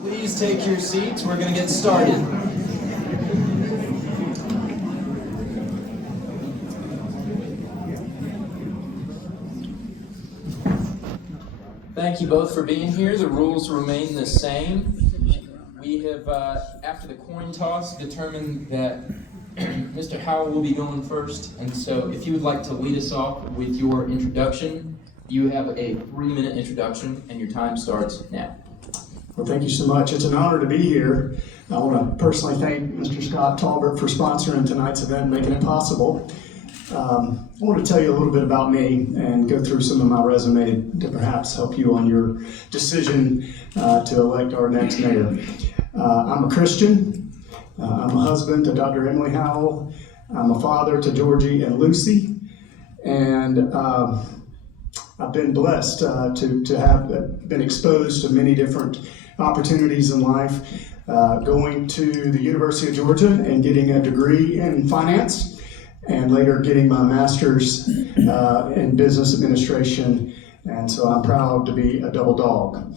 Please take your seats. We're going to get started. Thank you both for being here. The rules remain the same. We have, after the coin toss, determined that Mr. Howell will be going first. And so if you would like to lead us off with your introduction, you have a 3-minute introduction and your time starts now. Well, thank you so much. It's an honor to be here. I want to personally thank Mr. Scott Talbert for sponsoring tonight's event and making it possible. I want to tell you a little bit about me and go through some of my resume to perhaps help you on your decision to elect our next mayor. I'm a Christian. I'm a husband to Dr. Emily Howell. I'm a father to Georgie and Lucy. And I've been blessed to have been exposed to many different opportunities in life, going to the University of Georgia and getting a degree in finance, and later getting my master's in business administration. And so I'm proud to be a double dog.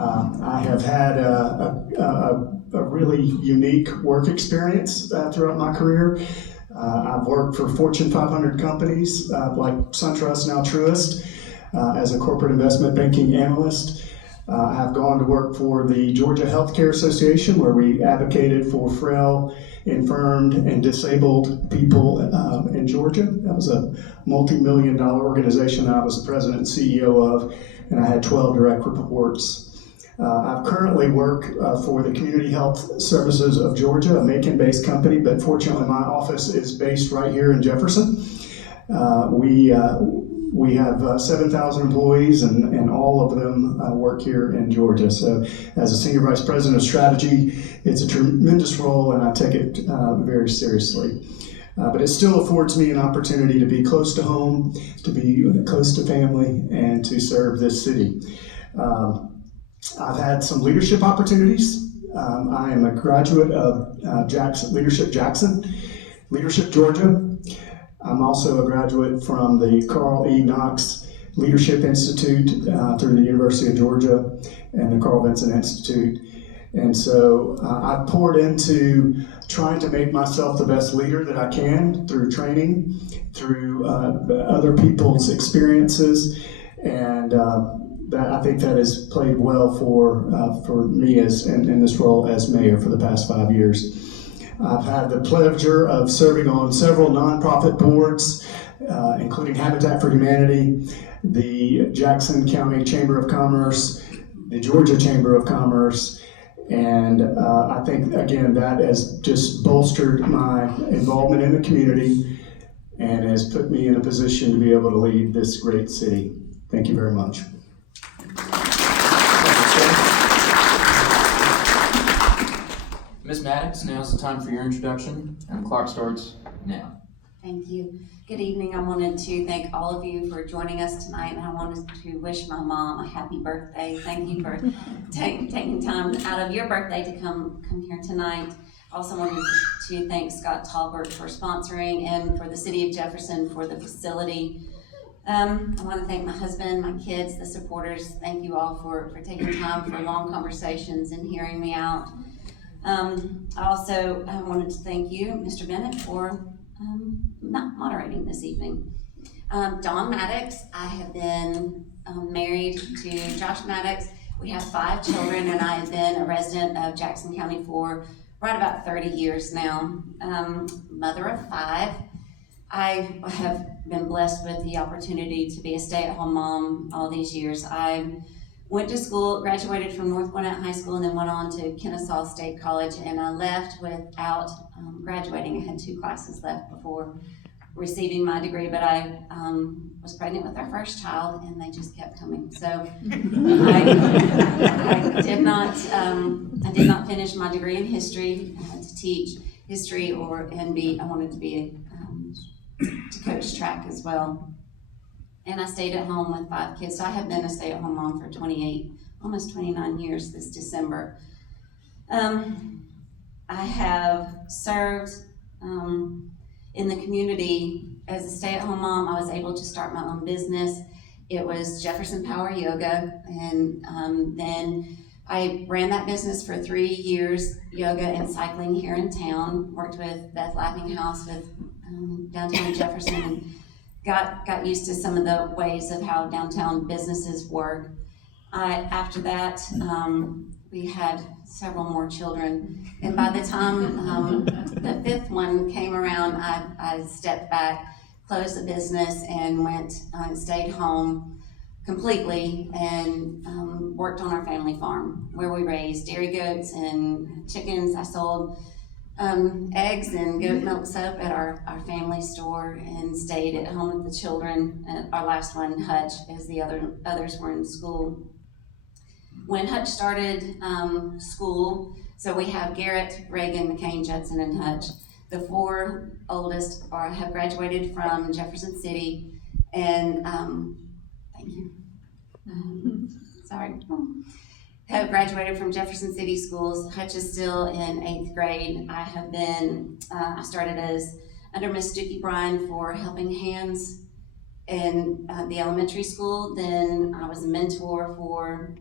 I have had a really unique work experience throughout my career. I've worked for Fortune 500 companies like SunTrust, now Truist, as a corporate investment banking analyst. I've gone to work for the Georgia Healthcare Association, where we advocated for frail, infirmed, and disabled people in Georgia. That was a multi-million-dollar organization that I was the president and CEO of, and I had 12 direct reports. I currently work for the Community Health Services of Georgia, a Macon-based company, but fortunately my office is based right here in Jefferson. We have 7,000 employees, and all of them work here in Georgia. So as a Senior Vice President of Strategy, it's a tremendous role, and I take it very seriously. But it still affords me an opportunity to be close to home, to be close to family, and to serve this city. I've had some leadership opportunities. I am a graduate of Leadership Jackson, Leadership Georgia. I'm also a graduate from the Carl E. Knox Leadership Institute through the University of Georgia and the Carl Vinson Institute. And so I've poured into trying to make myself the best leader that I can through training, through other people's experiences, and I think that has played well for me in this role as mayor for the past 5 years. I've had the pleasure of serving on several nonprofit boards, including Habitat for Humanity, the Jackson County Chamber of Commerce, the Georgia Chamber of Commerce, and I think, again, that has just bolstered my involvement in the community and has put me in a position to be able to lead this great city. Thank you very much. Ms. Maddox, now's the time for your introduction, and the clock starts now. Thank you. Good evening. I wanted to thank all of you for joining us tonight, and I wanted to wish my mom a happy birthday. Thank you for taking time out of your birthday to come here tonight. I also wanted to thank Scott Talbert for sponsoring and for the City of Jefferson for the facility. I want to thank my husband, my kids, the supporters. Thank you all for taking time for long conversations and hearing me out. I also wanted to thank you, Mr. Bennett, for moderating this evening. Dawn Maddox, I have been married to Josh Maddox. We have 5 children, and I have been a resident of Jackson County for right about 30 years now. Mother of 5. I have been blessed with the opportunity to be a stay-at-home mom all these years. I went to school, graduated from North Gwinnett High School, and then went on to Kennesaw State College, and I left without graduating. I had 2 classes left before receiving my degree, but I was pregnant with our first child, and they just kept coming. So I did not finish my degree in history to teach history, I wanted to be to coach track as well. And I stayed at home with 5 kids. So I have been a stay-at-home mom for 28, almost 29 years this December. I have served in the community as a stay-at-home mom. I was able to start my own business. It was Jefferson Power Yoga, and then I ran that business for 3 years, yoga and cycling here in town. Worked with Beth Laughinghouse with downtown Jefferson, and got used to some of the ways of how downtown businesses work. After that, we had several more children, and by the time the fifth one came around, I stepped back, closed the business, and went and stayed home completely, and worked on our family farm where we raised dairy goats and chickens. I sold eggs and goat milk soap at our family store, and stayed at home with the children. Our last one, Hutch, as the others were in school. When Hutch started school, so we have Garrett, Reagan, McCain, Judson, and Hutch. The 4 oldest have graduated from Jefferson City, and thank you. Have graduated from Jefferson City Schools. Hutch is still in 8th grade. I started as under Miss Dookie Bryan for Helping Hands in the elementary school. Then I was a mentor for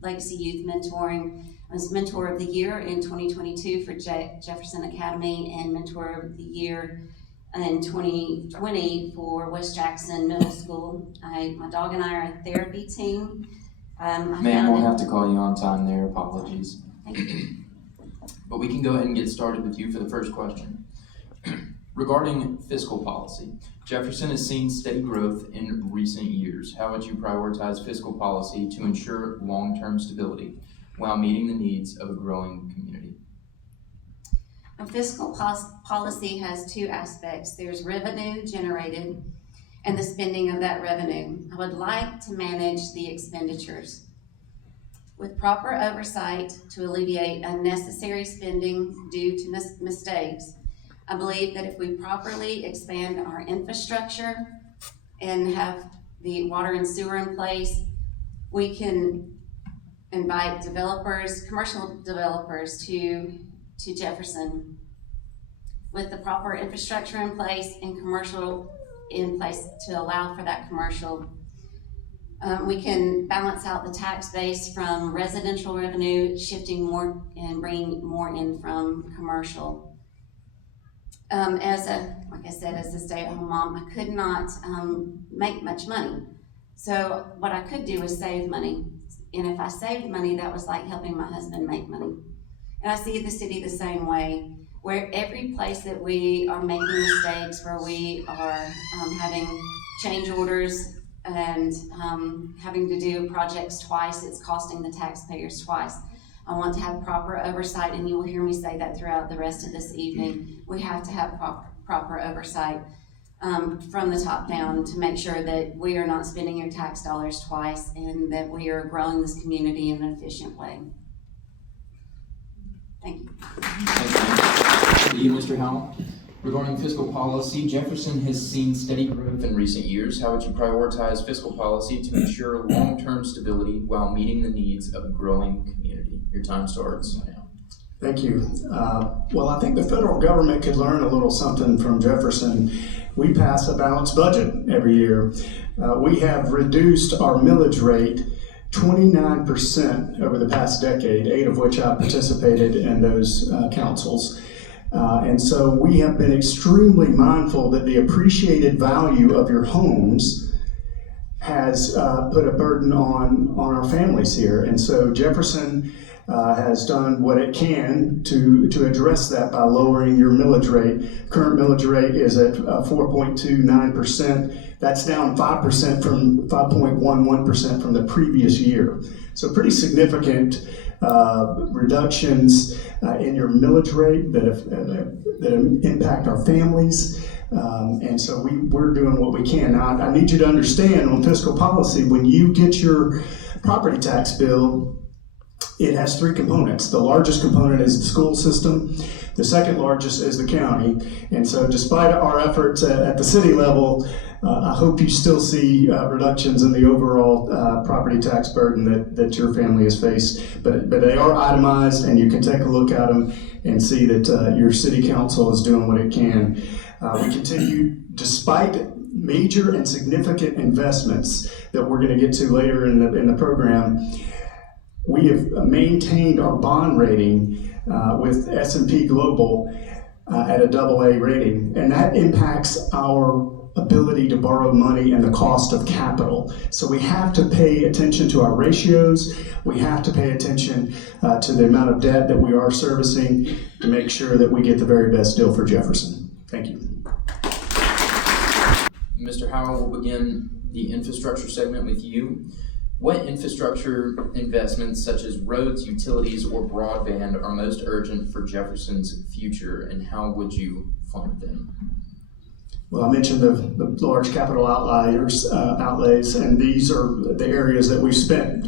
Legacy Youth Mentoring. I was Mentor of the Year in 2022 for Jefferson Academy, and Mentor of the Year in 2020 for West Jackson Middle School. My dog and I are a therapy team. Ma'am, we'll have to call you on time there. Apologies. Thank you. But we can go ahead and get started with you for the first question. Regarding fiscal policy, Jefferson has seen steady growth in recent years. How would you prioritize fiscal policy to ensure long-term stability while meeting the needs of a growing community? A fiscal policy has 2 aspects. There's revenue generated and the spending of that revenue. I would like to manage the expenditures with proper oversight to alleviate unnecessary spending due to mistakes. I believe that if we properly expand our infrastructure and have the water and sewer in place, we can invite developers, commercial developers to Jefferson. With the proper infrastructure in place and commercial in place to allow for that commercial, we can balance out the tax base from residential revenue, shifting more and bringing more in from commercial. Like I said, as a stay-at-home mom, I could not make much money. So what I could do was save money. And if I saved money, that was like helping my husband make money. And I see the city the same way, where every place that we are making mistakes, where we are having change orders and having to do projects twice, it's costing the taxpayers twice. I want to have proper oversight, and you will hear me say that throughout the rest of this evening. We have to have proper oversight from the top down to make sure that we are not spending your tax dollars twice, and that we are growing this community in an efficient way. Thank you. Thank you, Mr. Howell. Regarding fiscal policy, Jefferson has seen steady growth in recent years. How would you prioritize fiscal policy to ensure long-term stability while meeting the needs of a growing community? Your time starts now. Thank you. Well, I think the federal government could learn a little something from Jefferson. We pass a balanced budget every year. We have reduced our millage rate 29% over the past decade, 8 of which I participated in those councils. And so we have been extremely mindful that the appreciated value of your homes has put a burden on our families here. And so Jefferson has done what it can to address that by lowering your millage rate. Current millage rate is at 4.29%. That's down 5% from 5.11% from the previous year. So pretty significant reductions in your millage rate that impact our families. And so we're doing what we can. Now, I need you to understand on fiscal policy, when you get your property tax bill, it has 3 components. The largest component is the school system. The second largest is the county. And so despite our efforts at the city level, I hope you still see reductions in the overall property tax burden that your family has faced. But they are itemized, and you can take a look at them and see that your city council is doing what it can. We continue, despite major and significant investments that we're going to get to later in the program, we have maintained our bond rating with S&P Global at a AA rating, and that impacts our ability to borrow money and the cost of capital. So we have to pay attention to our ratios. We have to pay attention to the amount of debt that we are servicing to make sure that we get the very best deal for Jefferson. Thank you. Mr. Howell will begin the infrastructure segment with you. What infrastructure investments such as roads, utilities, or broadband are most urgent for Jefferson's future, and how would you fund them? Well, I mentioned the large capital outlays, and these are the areas that we've spent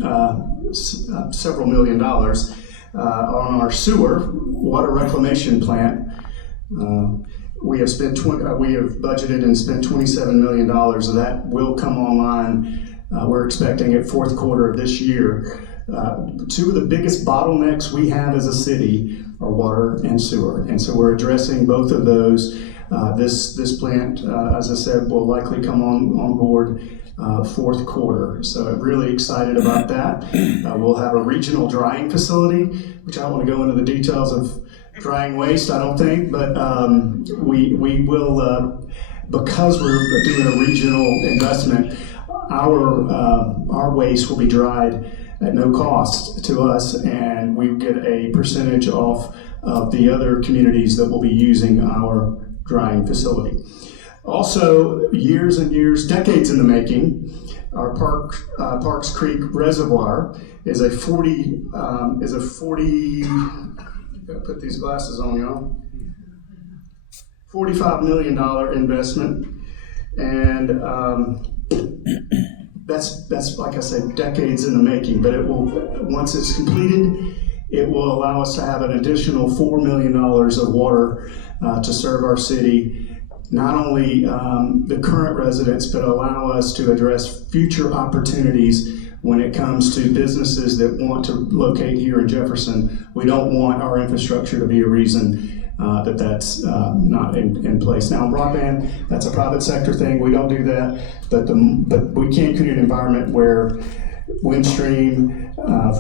several $1 million on our sewer water reclamation plant. We have budgeted and spent $27 million. That will come online. We're expecting it fourth quarter of this year. Two of the biggest bottlenecks we have as a city are water and sewer, and so we're addressing both of those. This plant, as I said, will likely come on board fourth quarter. So I'm really excited about that. We'll have a regional drying facility, which I don't want to go into the details of drying waste, I don't think, but we will, because we're doing a regional investment, our waste will be dried at no cost to us, and we get a percentage off of the other communities that will be using our drying facility. Also, years and years, decades in the making, our Parks Creek Reservoir is a 40, gotta put these glasses on, y'all, $45 million investment, and that's like I said, decades in the making, but it will, once it's completed, it will allow us to have an additional $4 million of water to serve our city, not only the current residents, but allow us to address future opportunities when it comes to businesses that want to locate here in Jefferson. We don't want our infrastructure to be a reason that's not in place. Now, broadband, that's a private sector thing. We don't do that, but we can create an environment where Windstream,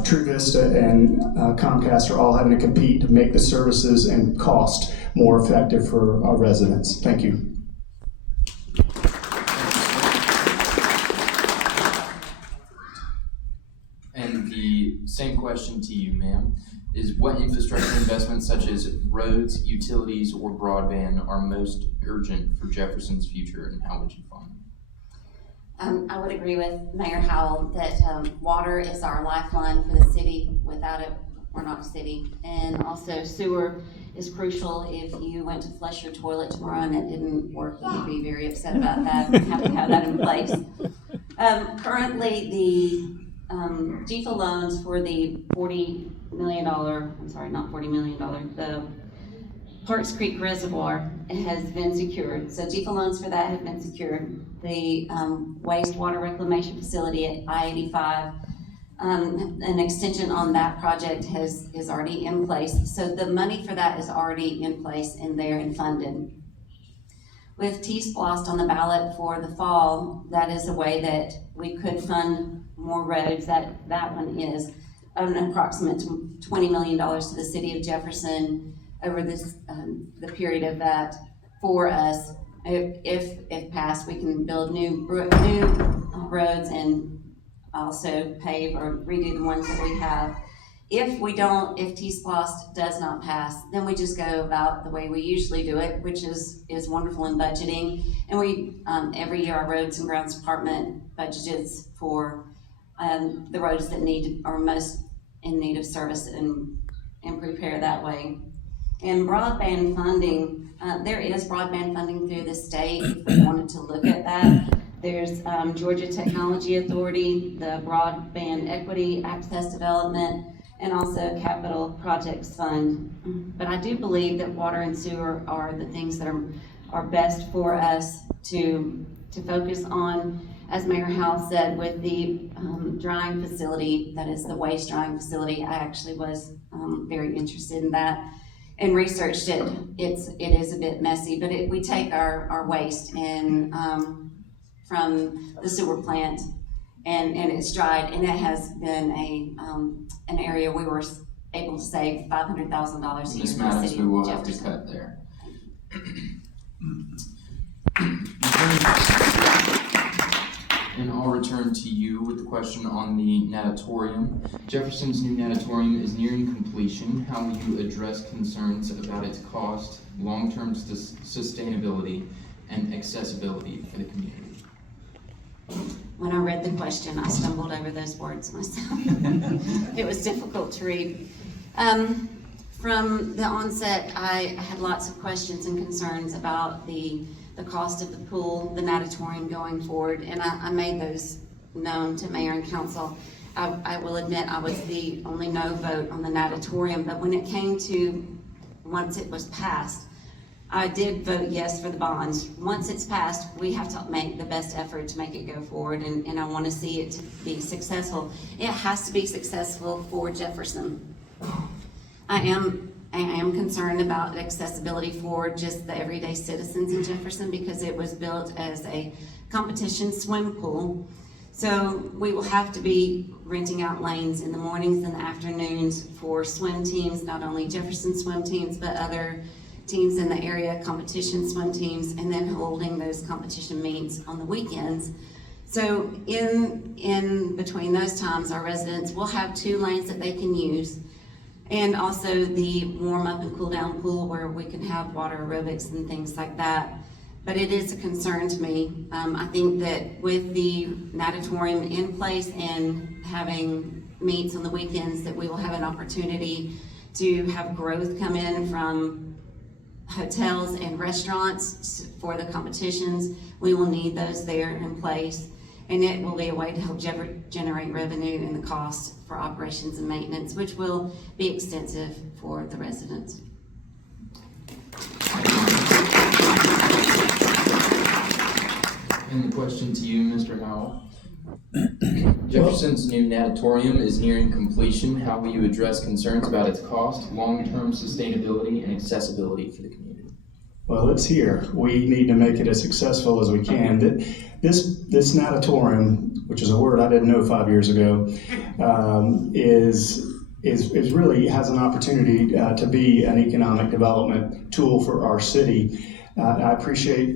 True Vista, and Comcast are all having to compete to make the services and cost more effective for our residents. Thank you. And the same question to you, ma'am, is what infrastructure investments such as roads, utilities, or broadband are most urgent for Jefferson's future, and how would you fund them? I would agree with Mayor Howell that water is our lifeline for the city. Without it, we're not a city. And also sewer is crucial. If you went to flush your toilet tomorrow and it didn't work, you'd be very upset about that. We have to have that in place. Currently, the GFA loans for the $40 million, the Parks Creek Reservoir has been secured. So GFA loans for that have been secured. The wastewater reclamation facility at I-85, an extension on that project is already in place. So the money for that is already in place and there and funded. With T-SPLOST on the ballot for the fall, that is a way that we could fund more roads. That one is an approximate $20 million to the city of Jefferson over this the period of that for us. If passed, we can build new roads and also pave or redo the ones that we have. If T-SPLOST does not pass, then we just go about the way we usually do it, which is wonderful in budgeting. And we every year our Roads and Grounds Department budgets for the roads that are most in need of service and prepare that way. And broadband funding, there is broadband funding through the state if we wanted to look at that. There's Georgia Technology Authority, the Broadband Equity Access Development, and also Capital Projects Fund. But I do believe that water and sewer are the things that are best for us to focus on. As Mayor Howell said, with the drying facility, that is the waste drying facility, I actually was very interested in that and researched it. It is a bit messy, but we take our waste and from the sewer plant, and it's dried, and it has been an area we were able to save $500,000 a year Ms. for the Maddox, city we will of have to Jefferson. cut there. And I'll return to you with the question on the natatorium. Jefferson's new natatorium is nearing completion. How will you address concerns about its cost, long-term sustainability, and accessibility for the community? When I read the question, I stumbled over those words myself. It was difficult to read. From the onset, I had lots of questions and concerns about the cost of the pool, the natatorium going forward, and I made those known to mayor and council. I will admit I was the only no vote on the natatorium, but when it came to, once it was passed, I did vote yes for the bonds. Once it's passed, we have to make the best effort to make it go forward, and I want to see it to be successful. It has to be successful for Jefferson. I am concerned about accessibility for just the everyday citizens in Jefferson because it was built as a competition swim pool. So we will have to be renting out lanes in the mornings and the afternoons for swim teams, not only Jefferson swim teams, but other teams in the area, competition swim teams, and then holding those competition meets on the weekends. So in between those times, our residents will have 2 lanes that they can use, and also the warm up and cool down pool where we can have water aerobics and things like that. But it is a concern to me. I think that with the natatorium in place and having meets on the weekends, that we will have an opportunity to have growth come in from hotels and restaurants for the competitions. We will need those there in place, and it will be a way to help generate revenue and the cost for operations and maintenance, which will be extensive for the residents. And the question to you, Mr. Howell. Jefferson's new natatorium is nearing completion. How will you address concerns about its cost, long-term sustainability, and accessibility for the community? Well, it's here. We need to make it as successful as we can. This natatorium, which is a word I didn't know 5 years ago, is really has an opportunity to be an economic development tool for our city. I appreciate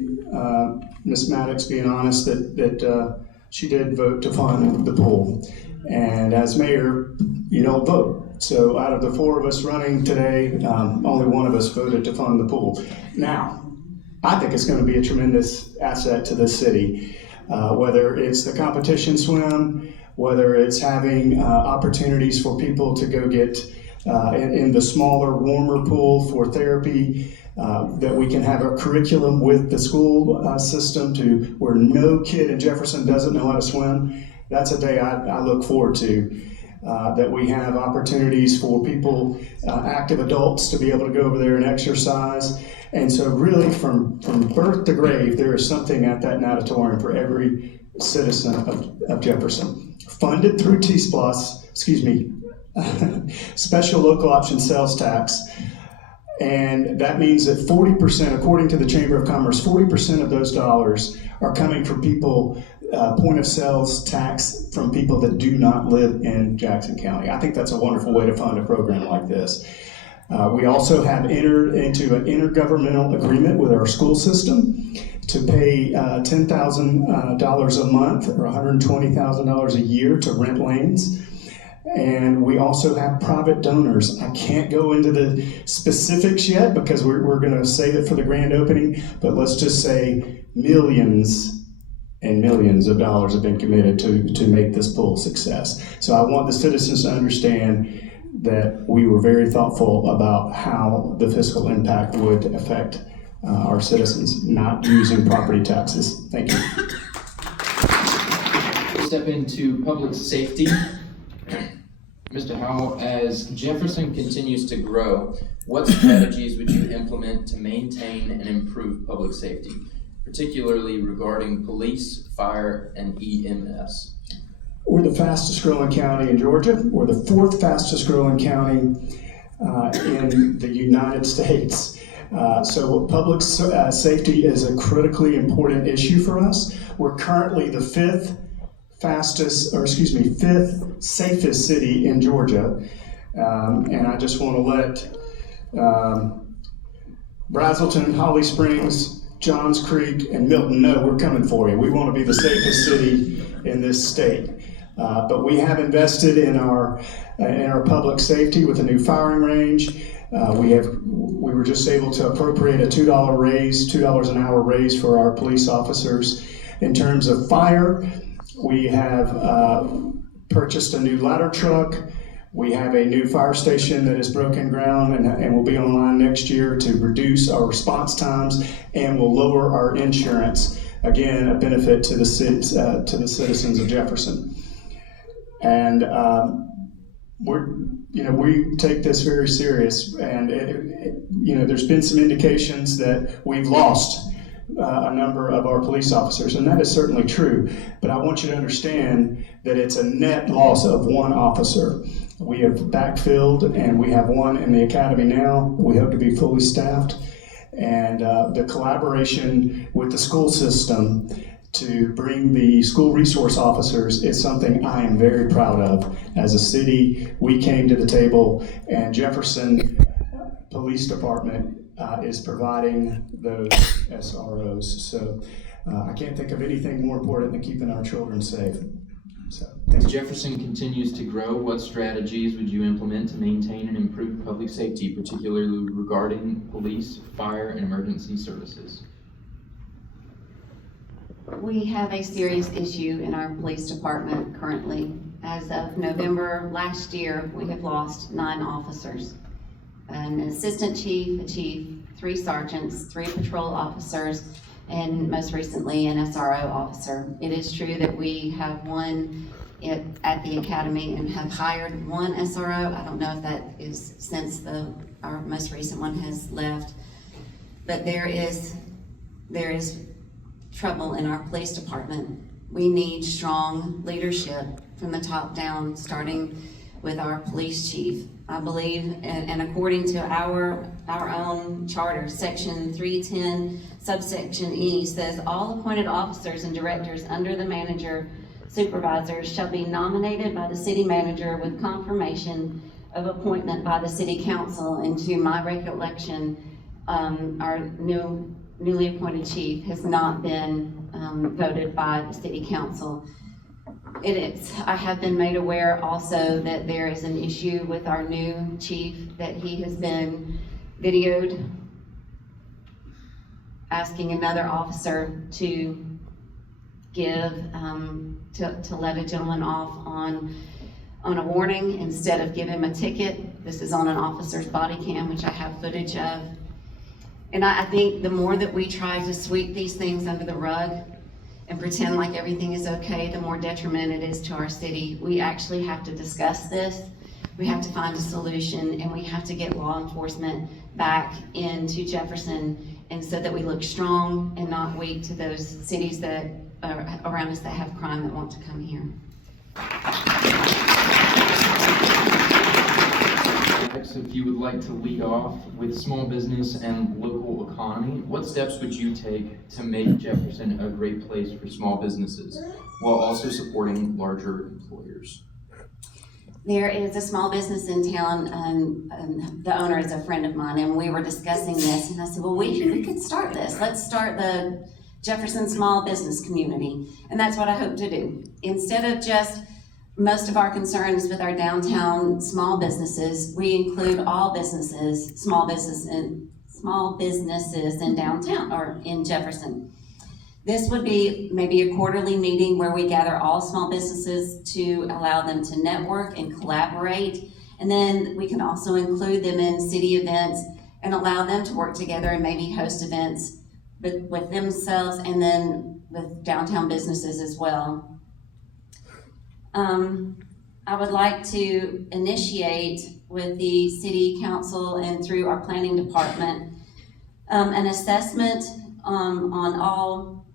Ms. Maddox being honest that she did vote to fund the pool. And as mayor, you don't vote. So out of the 4 of us running today, only 1 of us voted to fund the pool. Now, I think it's going to be a tremendous asset to this city, whether it's the competition swim, whether it's having opportunities for people to go get in the smaller, warmer pool for therapy, that we can have a curriculum with the school system to where no kid in Jefferson doesn't know how to swim. That's a day I look forward to. That we have opportunities for people, active adults, to be able to go over there and exercise. And so really from birth to grave, there is something at that natatorium for every citizen of Jefferson. Funded through special local option sales tax. And that means that 40%, according to the Chamber of Commerce, 40% of those dollars are coming from people, point of sales tax from people that do not live in Jackson County. I think that's a wonderful way to fund a program like this. We also have entered into an intergovernmental agreement with our school system to pay $10,000 a month or $120,000 a year to rent lanes. And we also have private donors. I can't go into the specifics yet because we're going to save it for the grand opening, but let's just say millions and millions of dollars have been committed to make this pool a success. So I want the citizens to understand that we were very thoughtful about how the fiscal impact would affect our citizens not using property taxes. Thank you. Step into public safety. Mr. Howell, as Jefferson continues to grow, what strategies would you implement to maintain and improve public safety, particularly regarding police, fire, and EMS? We're the fastest growing county in Georgia. We're the 4th fastest growing county in the United States. So public safety is a critically important issue for us. We're currently the 5th fifth safest city in Georgia. And I just want to let Brazelton, Holly Springs, Johns Creek, and Milton know we're coming for you. We want to be the safest city in this state. But we have invested in our public safety with a new firing range. We were just able to appropriate a $2 an hour raise for our police officers. In terms of fire, we have purchased a new ladder truck. We have a new fire station that is broken ground and will be online next year to reduce our response times and will lower our insurance. Again, a benefit to the citizens of Jefferson. And we take this very serious. And there's been some indications that we've lost a number of our police officers, and that is certainly true. But I want you to understand that it's a net loss of one officer. We have backfilled, and we have one in the academy now. We hope to be fully staffed. And the collaboration with the school system to bring the school resource officers is something I am very proud of. As a city, we came to the table, and Jefferson Police Department is providing those SROs. So I can't think of anything more important than keeping our children safe. So, as Jefferson continues to grow, what strategies would you implement to maintain and improve public safety, particularly regarding police, fire, and emergency services? We have a serious issue in our police department currently. As of November last year, we have lost 9 officers. An assistant chief, a chief, 3 sergeants, 3 patrol officers, and most recently an SRO officer. It is true that we have one at the academy and have hired 1 SRO. I don't know if that is since our most recent one has left. But there is trouble in our police department. We need strong leadership from the top down, starting with our police chief. I believe, and according to our own charter, section 310, subsection E says, all appointed officers and directors under the manager supervisors shall be nominated by the city manager with confirmation of appointment by the city council. And to my recollection, our newly appointed chief has not been voted by the city council. I have been made aware also that there is an issue with our new chief, that he has been videoed asking another officer to let a gentleman off on a warning instead of give him a ticket. This is on an officer's body cam, which I have footage of. And I think the more that we try to sweep these things under the rug and pretend like everything is okay, the more detriment it is to our city. We actually have to discuss this. We have to find a solution, and we have to get law enforcement back into Jefferson, and so that we look strong and not weak to those cities that are around us that have crime that want to come here. Next, if you would like to lead off with small business and local economy, what steps would you take to make Jefferson a great place for small businesses while also supporting larger employers? There is a small business in town, and the owner is a friend of mine, and we were discussing this, and I said, well, we could start this. Let's start the Jefferson Small Business Community, and that's what I hope to do. Instead of just most of our concerns with our downtown small businesses, we include all businesses, small businesses in downtown or in Jefferson. This would be maybe a quarterly meeting where we gather all small businesses to allow them to network and collaborate. And then we can also include them in city events and allow them to work together and maybe host events with themselves and then with downtown businesses as well. I would like to initiate with the city council and through our planning department an assessment on all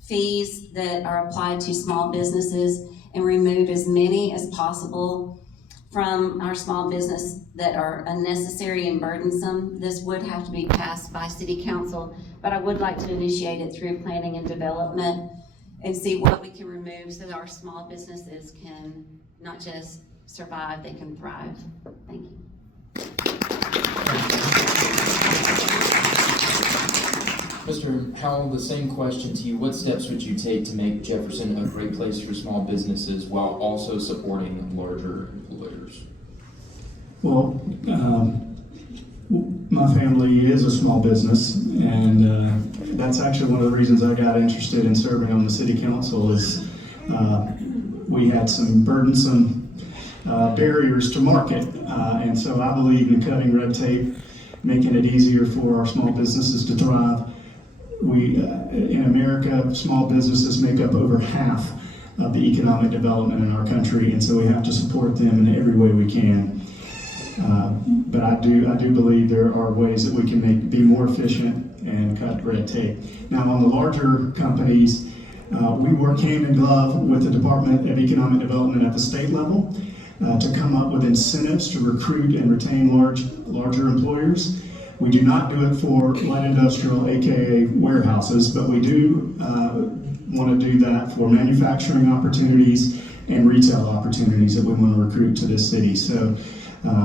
fees that are applied to small businesses and remove as many as possible from our small business that are unnecessary and burdensome. This would have to be passed by city council, but I would like to initiate it through planning and development and see what we can remove so that our small businesses can not just survive, they can thrive. Thank you. Mr. Howell, the same question to you. What steps would you take to make Jefferson a great place for small businesses while also supporting larger employers? Well, my family is a small business, and that's actually one of the reasons I got interested in serving on the city council is we had some burdensome barriers to market, and so I believe in cutting red tape, making it easier for our small businesses to thrive. We, in America, small businesses make up over half of the economic development in our country, and so we have to support them in every way we can. But I do believe there are ways that we can be more efficient and cut red tape. Now, on the larger companies, we work hand in glove with the Department of Economic Development at the state level to come up with incentives to recruit and retain larger employers. We do not do it for light industrial, aka warehouses, but we do want to do that for manufacturing opportunities and retail opportunities that we want to recruit to this city. So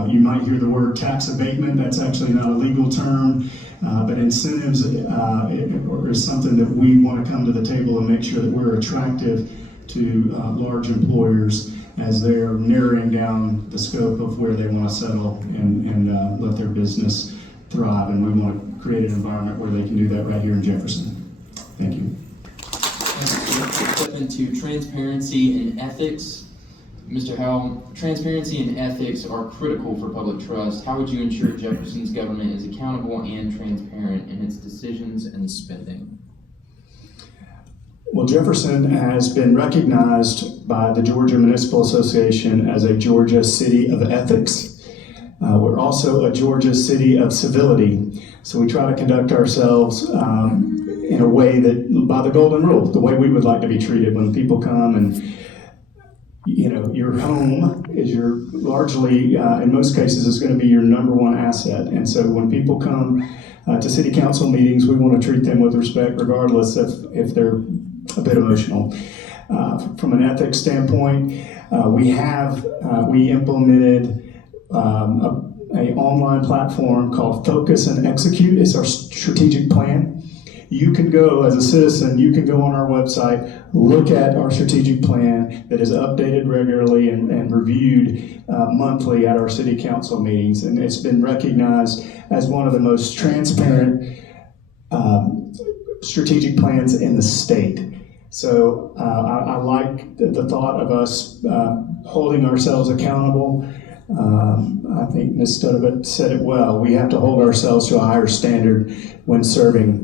you might hear the word tax abatement. That's actually not a legal term, but incentives is something that we want to come to the table and make sure that we're attractive to large employers as they're narrowing down the scope of where they want to settle and let their business thrive. And we want to create an environment where they can do that right here in Jefferson. Thank you. Step into transparency and ethics. Mr. Howell, transparency and ethics are critical for public trust. How would you ensure Jefferson's government is accountable and transparent in its decisions and spending? Well, Jefferson has been recognized by the Georgia Municipal Association as a Georgia City of Ethics. We're also a Georgia City of Civility. So we try to conduct ourselves in a way that, by the golden rule, the way we would like to be treated when people come. And your home is largely, in most cases, is going to be your number one asset. And so when people come to city council meetings, we want to treat them with respect, regardless if they're a bit emotional. From an ethics standpoint, we implemented an online platform called Focus and Execute. It's our strategic plan. You can go, as a citizen, you can go on our website, look at our strategic plan that is updated regularly and reviewed monthly at our city council meetings. And it's been recognized as one of the most transparent strategic plans in the state. So I like the thought of us holding ourselves accountable. I think Ms. Studovit said it well. We have to hold ourselves to a higher standard when serving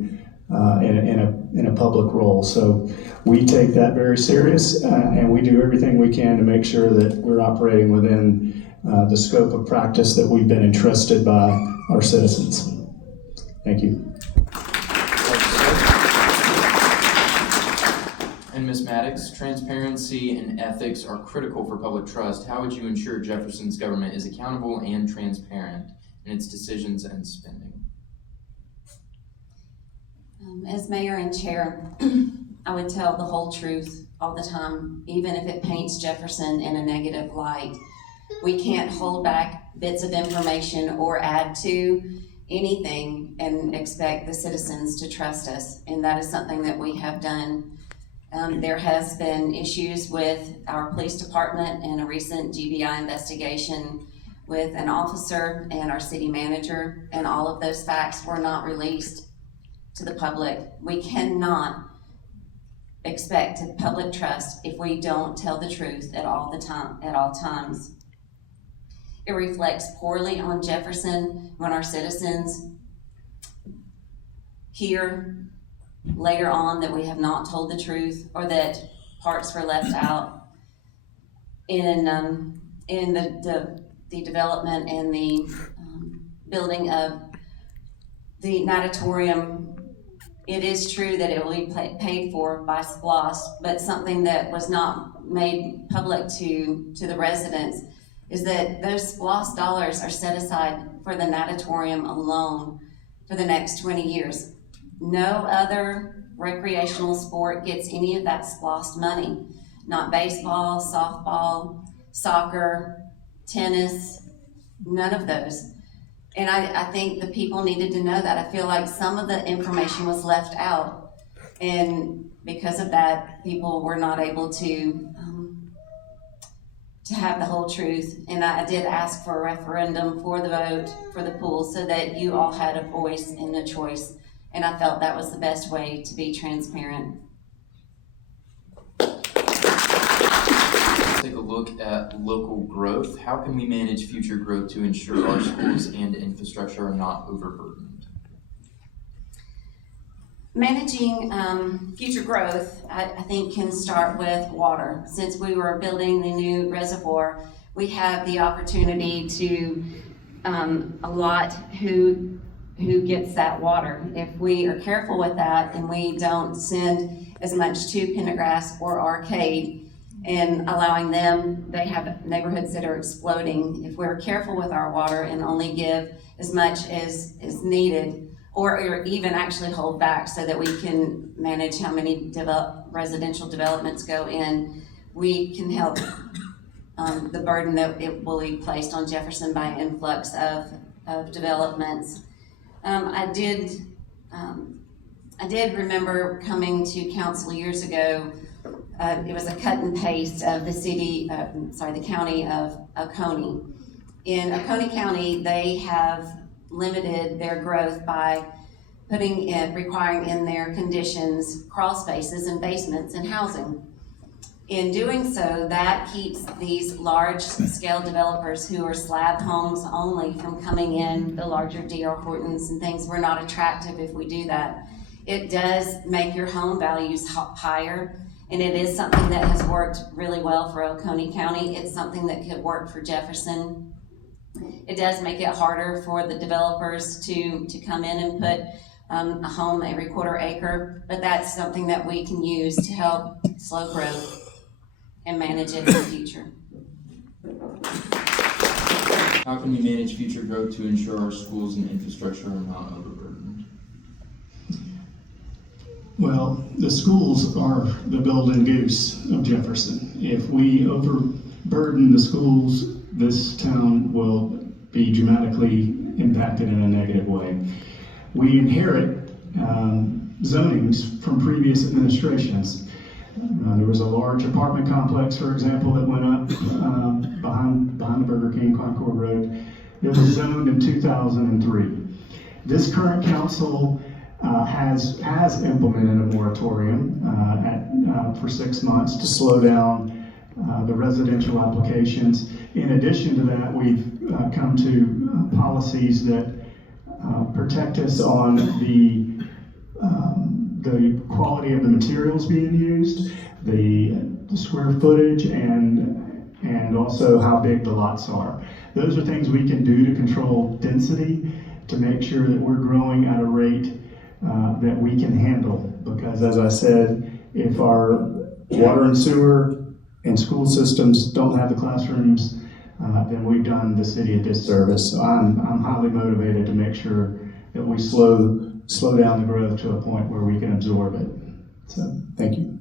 in a public role. So we take that very serious, and we do everything we can to make sure that we're operating within the scope of practice that we've been entrusted by our citizens. Thank you. And Ms. Maddox, transparency and ethics are critical for public trust. How would you ensure Jefferson's government is accountable and transparent in its decisions and spending? As mayor and chair, I would tell the whole truth all the time, even if it paints Jefferson in a negative light. We can't hold back bits of information or add to anything and expect the citizens to trust us, and that is something that we have done. There has been issues with our police department and a recent GBI investigation with an officer and our city manager, and all of those facts were not released to the public. We cannot expect public trust if we don't tell the truth at all times. It reflects poorly on Jefferson when our citizens hear later on that we have not told the truth or that parts were left out in the development and the building of the Natatorium. It is true that it will be paid for by SPLOST, but something that was not made public to the residents is that those SPLOST dollars are set aside for the Natatorium alone for the next 20 years. No other recreational sport gets any of that lost money. Not baseball, softball, soccer, tennis, none of those. And I think the people needed to know that. I feel like some of the information was left out. And because of that, people were not able to have the whole truth. And I did ask for a referendum for the vote for the pool so that you all had a voice and a choice. And I felt that was the best way to be transparent. Take a look at local growth. How can we manage future growth to ensure our schools and infrastructure are not overburdened? Managing future growth, I think, can start with water. Since we were building the new reservoir, we have the opportunity to allot who gets that water. If we are careful with that and we don't send as much to Pendergrass or Arcade and allowing them, they have neighborhoods that are exploding. If we're careful with our water and only give as much as is needed, or even actually hold back so that we can manage how many residential developments go in, we can help the burden that it will be placed on Jefferson by influx of developments. I did remember coming to council years ago. It was a cut and paste of the county of Oconee. In Oconee County, they have limited their growth by requiring in their conditions crawl spaces and basements and housing. In doing so, that keeps these large-scale developers who are slab homes only from coming in. The larger D.R. Hortons and things were not attractive if we do that. It does make your home values higher, and it is something that has worked really well for Oconee County. It's something that could work for Jefferson. It does make it harder for the developers to come in and put a home every quarter acre, but that's something that we can use to help slow growth and manage it in the future. How can we manage future growth to ensure our schools and infrastructure are not overburdened? Well, the schools are the golden goose of Jefferson. If we overburden the schools, this town will be dramatically impacted in a negative way. We inherit zonings from previous administrations. There was a large apartment complex, for example, that went up behind the Burger King, Concord Road. It was zoned in 2003. This current council has implemented a moratorium for 6 months to slow down the residential applications. In addition to that, we've come to policies that protect us on the quality of the materials being used, the square footage, and also how big the lots are. Those are things we can do to control density, to make sure that we're growing at a rate that we can handle. Because as I said, if our water and sewer and school systems don't have the classrooms, then we've done the city a disservice. So I'm highly motivated to make sure that we slow down the growth to a point where we can absorb it. So, thank you.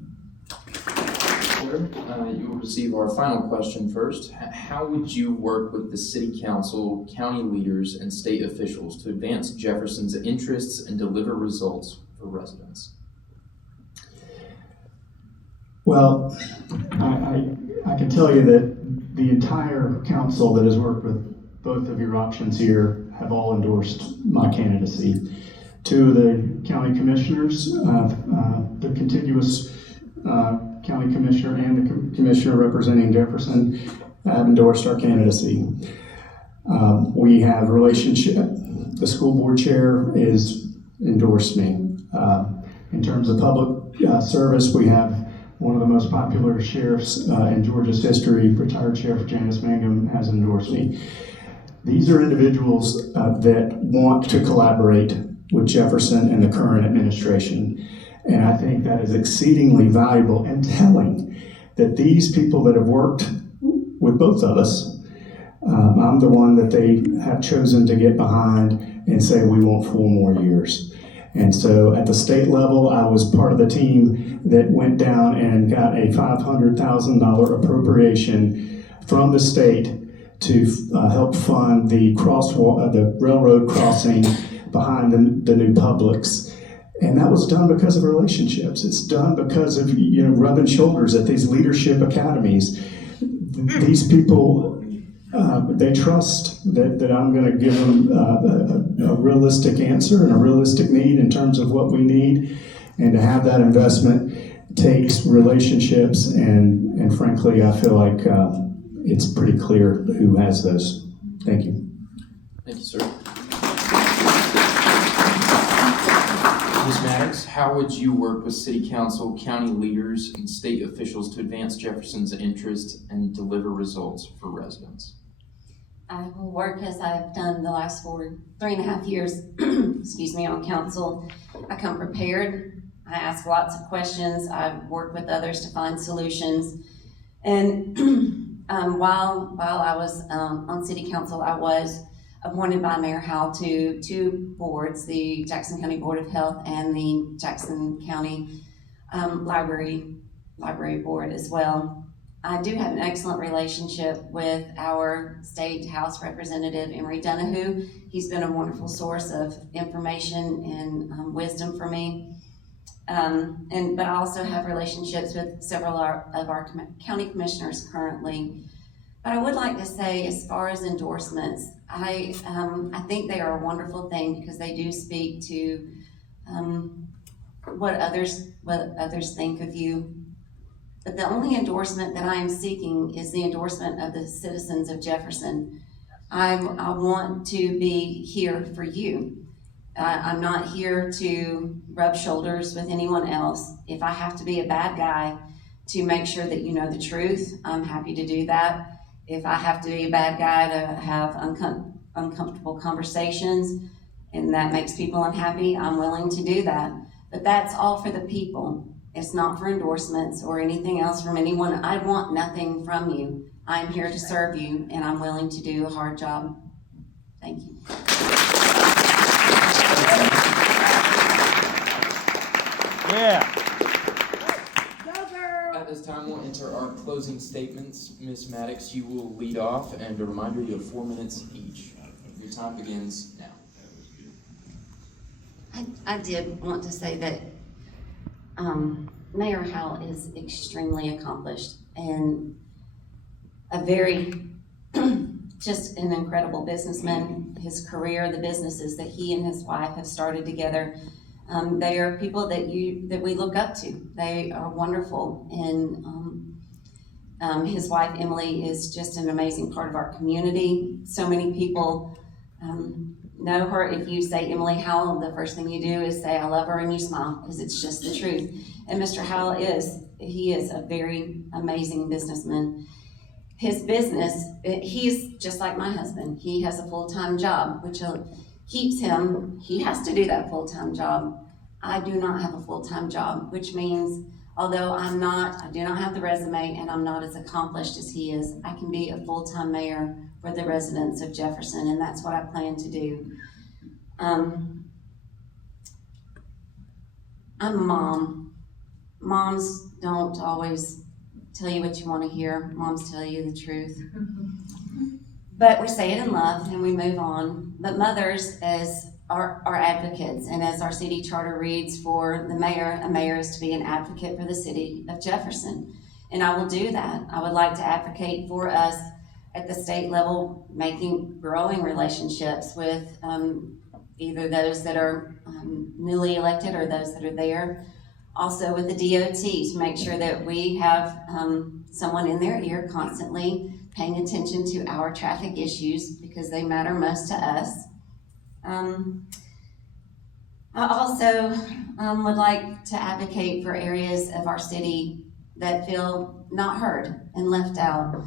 Sir, you will receive our final question first. How would you work with the city council, county leaders, and state officials to advance Jefferson's interests and deliver results for residents? Well, I can tell you that the entire council that has worked with both of your options here have all endorsed my candidacy. Two of the county commissioners, the contiguous county commissioner and the commissioner representing Jefferson, have endorsed our candidacy. We have a relationship. The school board chair is endorsed me. In terms of public service, we have one of the most popular sheriffs in Georgia's history, retired Sheriff Janice Mangum, has endorsed me. These are individuals that want to collaborate with Jefferson and the current administration. And I think that is exceedingly valuable and telling that these people that have worked with both of us, I'm the one that they have chosen to get behind and say we want 4 more years. And so at the state level, I was part of the team that went down and got a $500,000 appropriation from the state to help fund the the railroad crossing behind the new Publix. And that was done because of relationships. It's done because of rubbing shoulders at these leadership academies. These people, they trust that I'm going to give them a realistic answer and a realistic need in terms of what we need. And to have that investment takes relationships, and frankly, I feel like it's pretty clear who has those. Thank you. Thank you, sir. Ms. Maddox, how would you work with City Council, county leaders, and state officials to advance Jefferson's interest and deliver results for residents? I will work as I've done the last 3.5 years, excuse me, on council. I come prepared. I ask lots of questions. I work with others to find solutions. And while I was on city council, I was appointed by Mayor Howell to 2 boards, the Jackson County Board of Health and the Jackson County Library Board as well. I do have an excellent relationship with our State House Representative, Emery Donahue. He's been a wonderful source of information and wisdom for me. But I also have relationships with several of our county commissioners currently. But I would like to say, as far as endorsements, I think they are a wonderful thing because they do speak to what others think of you. But the only endorsement that I am seeking is the endorsement of the citizens of Jefferson. I want to be here for you. I'm not here to rub shoulders with anyone else. If I have to be a bad guy to make sure that you know the truth, I'm happy to do that. If I have to be a bad guy to have uncomfortable conversations and that makes people unhappy, I'm willing to do that. But that's all for the people. It's not for endorsements or anything else from anyone. I want nothing from you. I'm here to serve you, and I'm willing to do a hard job. Thank you. Yeah. At this time, we'll enter our closing statements. Ms. Maddox, you will lead off, and a reminder, you have 4 minutes each. Your time begins now. I did want to say that Mayor Howell is extremely accomplished and a very, just an incredible businessman. His career, the businesses that he and his wife have started together, they are people that we look up to. They are wonderful, and his wife Emily is just an amazing part of our community. So many people know her. If you say Emily Howell, the first thing you do is say I love her and you smile, because it's just the truth. And Mr. Howell is a very amazing businessman. His business, he's just like my husband. He has a full-time job, which keeps him, he has to do that full-time job. I do not have a full-time job, which means although I do not have the resume and I'm not as accomplished as he is, I can be a full-time mayor for the residents of Jefferson, and that's what I plan to do. I'm a mom. Moms don't always tell you what you want to hear. Moms tell you the truth. But we say it in love and we move on. But mothers, as our advocates, and as our city charter reads for the mayor, a mayor is to be an advocate for the city of Jefferson. And I will do that. I would like to advocate for us at the state level, growing relationships with either those that are newly elected or those that are there. Also with the DOT, to make sure that we have someone in their ear constantly paying attention to our traffic issues, because they matter most to us. I also would like to advocate for areas of our city that feel not heard and left out.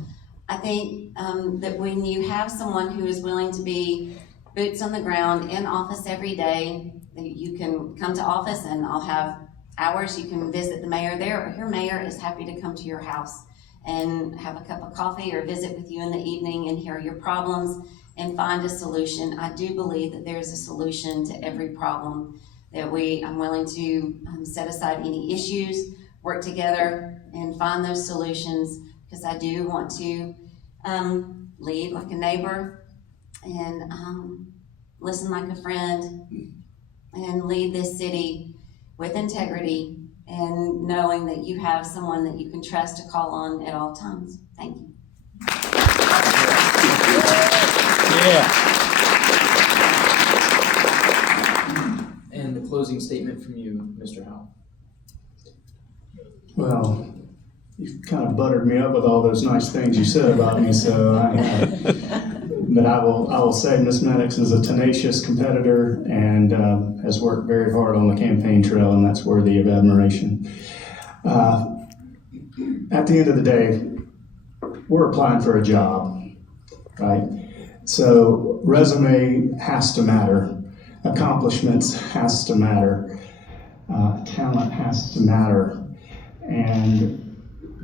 I think that when you have someone who is willing to be boots on the ground in office every day, you can come to office and I'll have hours you can visit the mayor there, or your mayor is happy to come to your house and have a cup of coffee or visit with you in the evening and hear your problems and find a solution. I do believe that there's a solution to every problem. that I'm willing to set aside any issues, work together, and find those solutions, because I do want to lead like a neighbor and listen like a friend and lead this city with integrity and knowing that you have someone that you can trust to call on at all times. Thank you. Yeah. And the closing statement from you, Mr. Howell. Well, you kind of buttered me up with all those nice things you said about me, so but I will say Ms. Maddox is a tenacious competitor and has worked very hard on the campaign trail, and that's worthy of admiration. At the end of the day, we're applying for a job, right? So resume has to matter, accomplishments has to matter, talent has to matter, and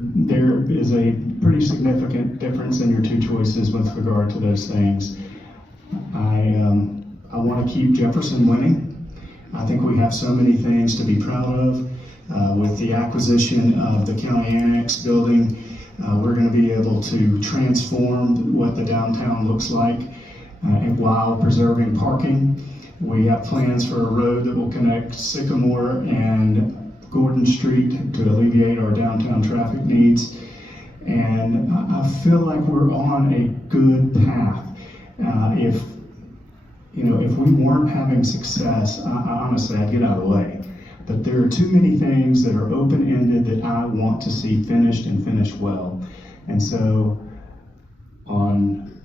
there is a pretty significant difference in your two choices with regard to those things. I want to keep Jefferson winning. I think we have so many things to be proud of. With the acquisition of the county annex building, we're going to be able to transform what the downtown looks like and while preserving parking. We have plans for a road that will connect Sycamore and Gordon Street to alleviate our downtown traffic needs. And I feel like we're on a good path. If we weren't having success, honestly, I'd get out of the way. But there are too many things that are open-ended that I want to see finished and finished well. And so on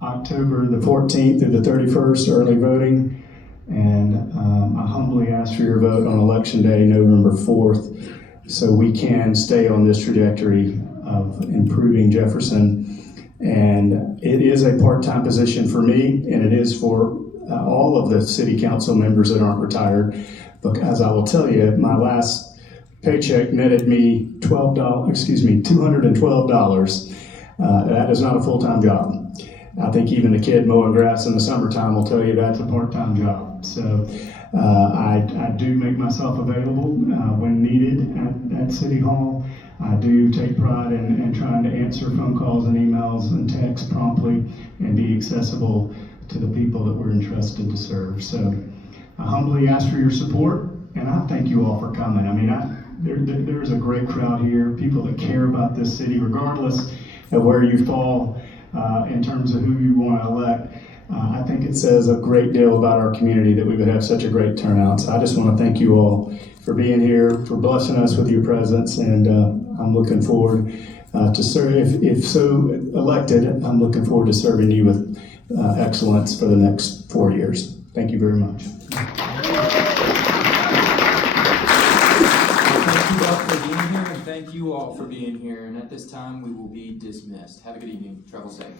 October the 14th through the 31st, early voting, and I humbly ask for your vote on Election Day, November 4th, so we can stay on this trajectory of improving Jefferson. And it is a part-time position for me, and it is for all of the city council members that aren't retired. But as I will tell you, my last paycheck netted me $212. That is not a full-time job. I think even the kid mowing grass in the summertime will tell you that's a part-time job. So I do make myself available when needed at City Hall. I do take pride in trying to answer phone calls and emails and texts promptly and be accessible to the people that we're entrusted to serve. So I humbly ask for your support, and I thank you all for coming. I mean, there's a great crowd here, people that care about this city, regardless of where you fall in terms of who you want to elect. I think it says a great deal about our community that we would have such a great turnout. So I just want to thank you all for being here, for blessing us with your presence, and I'm looking forward to serve. If so elected, I'm looking forward to serving you with excellence for the next 4 years. Thank you very much. Thank you both for being here, and thank you all for being here. And at this time, we will be dismissed. Have a good evening. Travel safe.